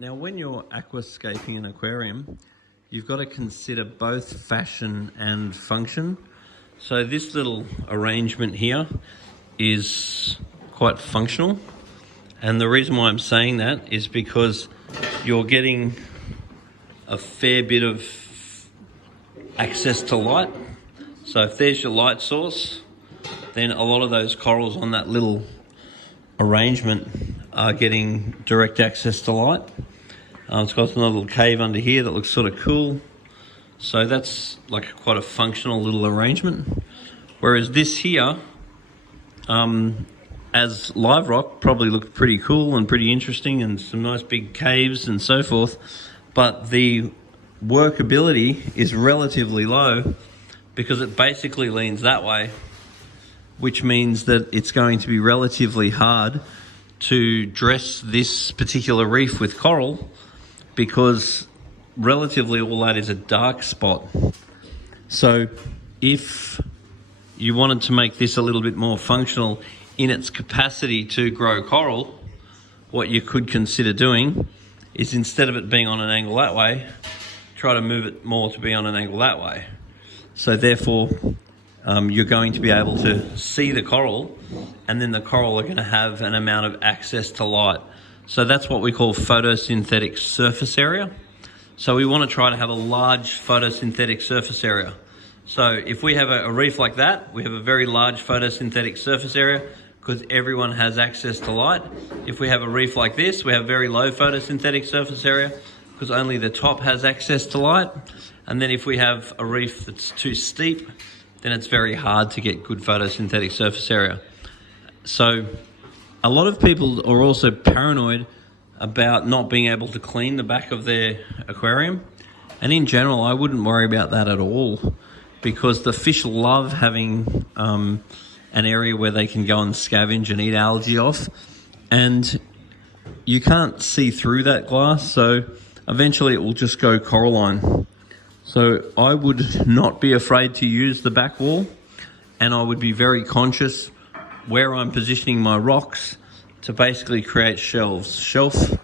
Now, when you're aquascaping an aquarium, you've got to consider both fashion and function. So this little arrangement here is quite functional. And the reason why I'm saying that is because you're getting a fair bit of access to light. So if there's your light source, then a lot of those corals on that little arrangement are getting direct access to light. It's got another little cave under here that looks sort of cool. So that's like quite a functional little arrangement. Whereas this here, as live rock, probably looked pretty cool and pretty interesting and some nice big caves and so forth. But the workability is relatively low because it basically leans that way, which means that it's going to be relatively hard to dress this particular reef with coral, because relatively all that is a dark spot. So if you wanted to make this a little bit more functional in its capacity to grow coral, what you could consider doing is, instead of it being on an angle that way, try to move it more to be on an angle that way. So therefore, you're going to be able to see the coral, and then the coral are going to have an amount of access to light. So that's what we call photosynthetic surface area. So we want to try to have a large photosynthetic surface area. So if we have a reef like that, we have a very large photosynthetic surface area because everyone has access to light. If we have a reef like this, we have very low photosynthetic surface area because only the top has access to light. And then if we have a reef that's too steep, then it's very hard to get good photosynthetic surface area. So a lot of people are also paranoid about not being able to clean the back of their aquarium. And in general, I wouldn't worry about that at all, because the fish love having an area where they can go and scavenge and eat algae off. And you can't see through that glass, so eventually it will just go coralline. So I would not be afraid to use the back wall, and I would be very conscious where I'm positioning my rocks to basically create shelves. Shelf,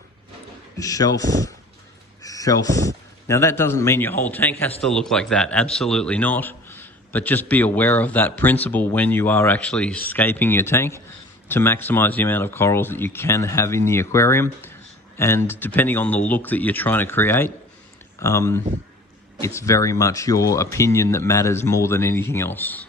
shelf, shelf. Now that doesn't mean your whole tank has to look like that, absolutely not. But just be aware of that principle when you are actually scaping your tank to maximize the amount of corals that you can have in the aquarium. And depending on the look that you're trying to create, it's very much your opinion that matters more than anything else.